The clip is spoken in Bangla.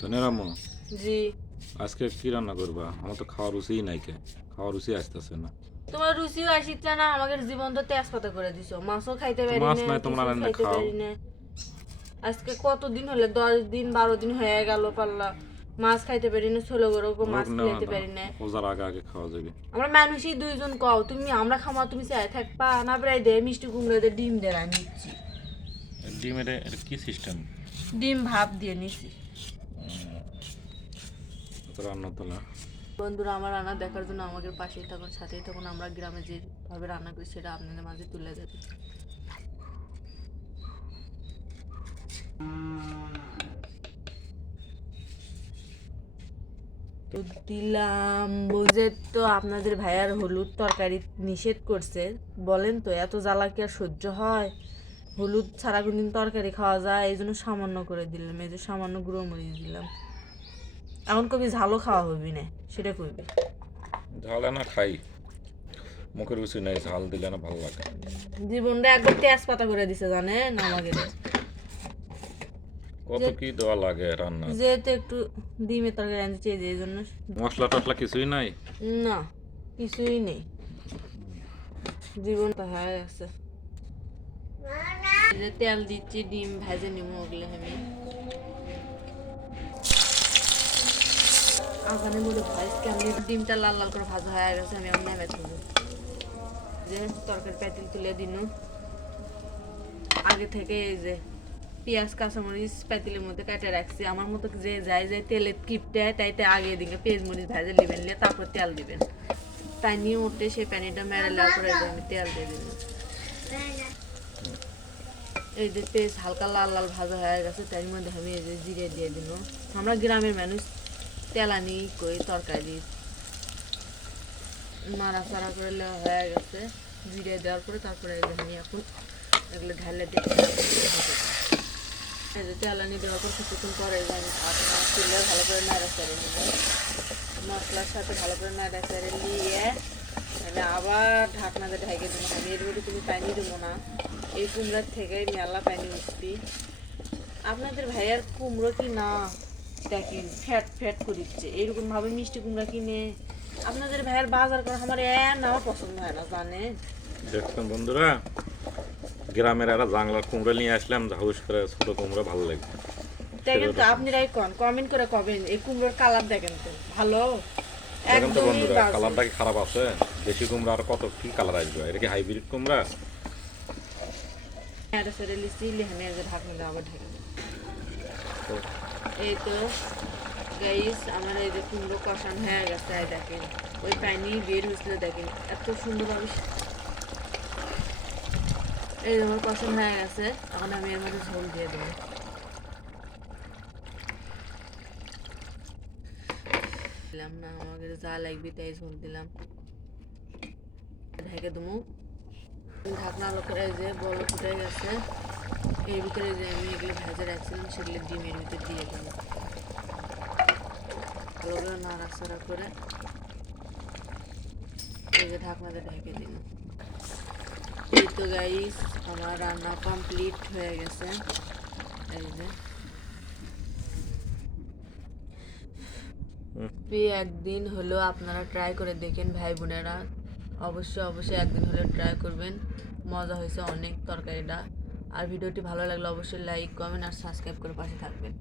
তো নেরামো জি। আজকে কি রান্না করবা? আমার তো খাওয়ার রুচিই নাই কে। খাওয়ার রুচি আসতেছে না। তোমার রুচিও না আমাদের জীবন তো তেজপাতা করে দিছো। মাছও খাইতে পারি মাছ নাই, তোমরা রান্না খাও। আজকে কতদিন হলে? দশ দিন বারো দিন হয়ে গেল পাল্লা। মাছ খাইতে পারি না ছোলো গরো মাছ খাইতে পারি না। রোজার আগে আগে খাওয়া যাবে। আমরা মানুষই দুইজন কও তুমি আমরা খাওয়া তুমি চাই থাকবা। না প্রায় দে মিষ্টি কুমড়ো দে ডিম দে ডিমের কি সিস্টেম ডিম ভাপ দিয়ে নিচ্ছি বন্ধুরা, আমার রান্না দেখার জন্য আমাদের পাশেই থাকুন, সাথেই থাকুন। আমরা গ্রামে যেভাবে রান্না করি, সেটা আপনাদের মাঝে তুলে দেবে তো দিলাম, বুঝে তো আপনাদের ভাইয়ার হলুদ তরকারি নিষেধ করছে। বলেন তো, এত জ্বালা কি আর সহ্য হয়? হলুদ ছাড়া কোনদিন তরকারি খাওয়া যায়? এই জন্য সামান্য করে দিলাম, এই যে সামান্য গুঁড়ো মরিচ দিলাম। এখন কবি ঝালও খাওয়া হবি না সেটা কইবি ঝাল না খাই মুখের রুচি নাই ঝাল দিলে না ভালো লাগে। জীবনটা একবার তেজপাতা করে দিছে জানে? না আমাকে কত কি দেওয়া লাগে রান্না? যেহেতু একটু ডিমের তরকারি আনতে চেয়েছে এই জন্য মশলা টসলা কিছুই নাই? না কিছুই নেই। জীবনটা হয়ে গেছে। এই তেল দিচ্ছি ডিম ভেজে নিবো ওগুলো আমি। আগানে বলে ভাইসকে আমি ডিমটা লাল লাল করে ভাজা হয়ে গেছে, আমি আমি নেমে তুলবো যে তরকারি প্যাতিল তুলে দিন। আগে থেকে এই যে পেঁয়াজ, কাঁচামরিচ প্যাতিলের মধ্যে কেটে রাখছি। আমার মতো যে যায় যে তেলে কিপটে তাইতে আগে দিকে পেঁয়াজ মরিচ ভেজে নেবেন, নিয়ে তারপর তেল দিবেন। তাই নিয়ে উঠে সেই প্যানিটা মেরে লাল করে আমি তেল দিয়ে দিলাম এই যে পেঁয়াজ হালকা লাল লাল ভাজা হয়ে গেছে, তার মধ্যে আমি এই যে জিরে দিয়ে দিল আমরা গ্রামের মানুষ তেলানি, কই তরকারি। নাড়াচাড়া করে নেওয়া হয়ে গেছে। জিরে দেওয়ার পরে তারপরে আমি এখন এগুলো ঢালে দিয়ে তেলানি দেওয়ার পর কিছুক্ষণ পরে তুলে ভালো করে নাড়াচাড়ে নিব। মশলার সাথে ভালো করে নাড়াচাড়ে নিয়ে তাহলে আবার ঢাকনাতে ঢেকে দেবো। আমি এর মধ্যে তুমি পানি দেবো না। এই কুমড়ার থেকে মেলা পানি উঠবি আপনাদের ভাইয়ার কুমড়ো কি না? দেখেন ফ্যাট ফ্যাট করিচ্ছে এরকম ভাবে মিষ্টি কুমড়া কিনে আপনাদের ভাইয়ের বাজার করা আমার নাও পছন্দ হয় না জানে দেখছেন বন্ধুরা গ্রামের একটা জাংলার কুমড়ো নিয়ে আসলাম হাউস করে ছোট কুমড়ো ভালো লাগবে দেখেন তো আপনারাই কন কমেন্ট করে কবেন এই কুমড়োর কালার দেখেন তো ভালো? দেখেন তো বন্ধুরা কালারটা কি খারাপ আছে? দেশি কুমড়া আর কত কি কালার আসবে? এটা কি হাইব্রিড কুমড়া? এটা সেরে লিচি লেহানে ঢাকনা দিয়ে আবার ঢেকে দেব। তো এই তো গাইস আমার এই যে কুমড়ো কষান হয়ে গেছে দেখেন। ওই পানি বের হয়েছিল, দেখেন, এত সুন্দরভাবে এই আমার কষান হয়ে গেছে, এখন আমি এর মধ্যে ঝোল দিয়ে দেবো। দিলাম না, আমাকে যা লাগবে তাই ঝোল দিলাম। ঢেকে দেবো। ঢাকনা আলো করে এই যে বল ফুটে গেছে। এর ভিতরে আমি এগুলো ভেজে রাখছিলাম, সেগুলো ডিমের ভিতরে দিয়ে দিলাম। ভালো করে নাড়াচাড়া করে যে ঢাকনাতে ঢেকে দিলাম। এই তো গাইস আমার রান্না কমপ্লিট হয়ে গেছে। এই যে। একদিন হলো আপনারা ট্রাই করে দেখেন ভাই বোনেরা। অবশ্যই অবশ্যই একদিন হলে ট্রাই করবেন। মজা হয়েছে অনেক তরকারিটা। আর ভিডিওটি ভালো লাগলে অবশ্যই লাইক কমেন্ট আর সাবস্ক্রাইব করে পাশে থাকবেন।